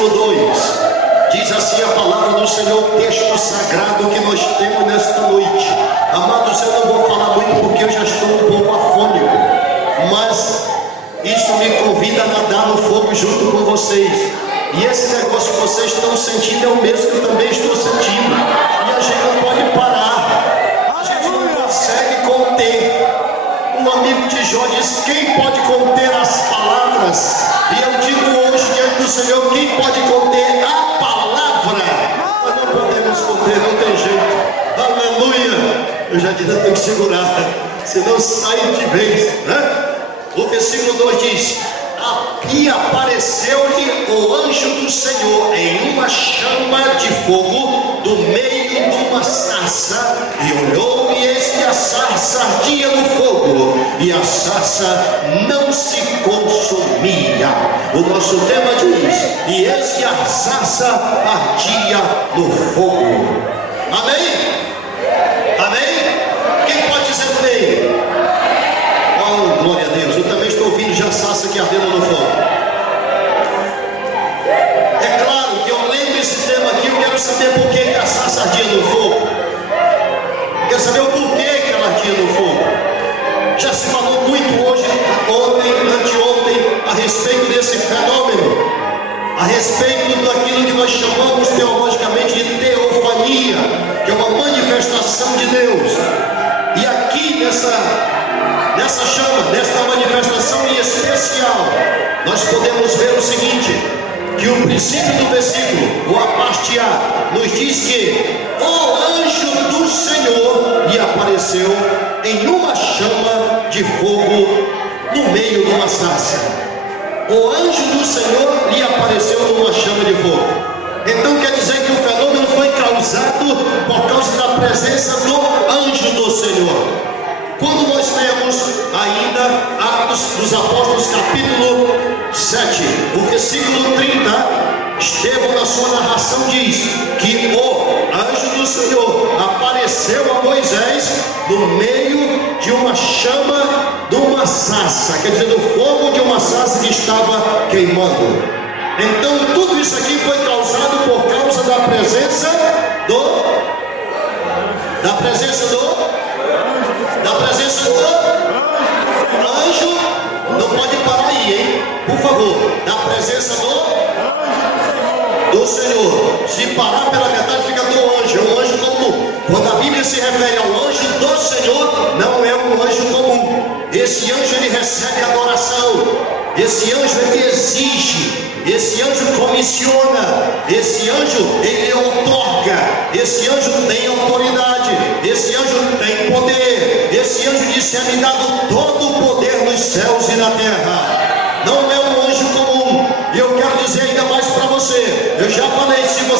versículo 2. Diz assim a palavra do Senhor, texto sagrado que nós temos nesta noite. Amados, eu não vou falar muito porque eu já estou um pouco afônico, mas isso me convida a nadar no fogo junto com vocês. E esse negócio que vocês estão sentindo é o mesmo que eu também estou sentindo. E a gente não pode parar, a gente não consegue conter. Um amigo de Jó diz: quem pode conter as palavras? E eu digo hoje diante do Senhor: quem pode conter a palavra? Nós não podemos conter, não tem jeito. Aleluia! Eu já disse, eu tenho que segurar, senão sai de vez, né? O versículo 2 diz: e apareceu-lhe o anjo do Senhor em uma chama de fogo do meio de uma sarça, e olhou, e eis que a sarça ardia no fogo, e a sarça não se consumia. O nosso tema diz: e eis que a sarça ardia no fogo. Amém? Amém? Quem pode dizer amém? Oh, glória a Deus. Eu também estou ouvindo já a sarça que ardendo no fogo. É claro que eu lembro esse tema aqui, eu quero saber por que a sarça ardia no fogo. Quero saber o porquê que ela ardia no fogo. Já se falou muito hoje, ontem, anteontem, a respeito desse fenômeno, a respeito daquilo que nós chamamos teologicamente de teofania, que é uma manifestação de Deus. E aqui nessa chama, nesta manifestação em especial, nós podemos ver o seguinte: que o princípio do versículo, a parte A, nos diz que o anjo do Senhor lhe apareceu em uma chama de fogo no meio de uma sarça. O anjo do Senhor lhe apareceu numa chama de fogo. Então quer dizer que o fenômeno foi causado por causa da presença do anjo do Senhor. Quando nós lemos ainda Atos dos Apóstolos capítulo 7, o versículo 30, Estevão na sua narração diz que o anjo do Senhor apareceu a Moisés no meio de uma chama de uma sarça, quer dizer, do fogo de uma sarça que estava queimando. Então tudo isso aqui foi causado por causa da presença do anjo. Não pode parar aí, hein? Por favor, da presença do Senhor. Se parar pela metade fica do anjo. É um anjo comum. Quando a Bíblia se refere ao anjo do Senhor, não é um anjo comum. Esse anjo ele recebe adoração. Esse anjo ele exige. Esse anjo comissiona. Esse anjo ele outorga. Esse anjo tem autoridade. Esse anjo tem poder. Esse anjo disse: é-me dado todo o poder nos céus e na terra. Não é um anjo comum. E eu quero dizer ainda mais para você. Eu já falei, se você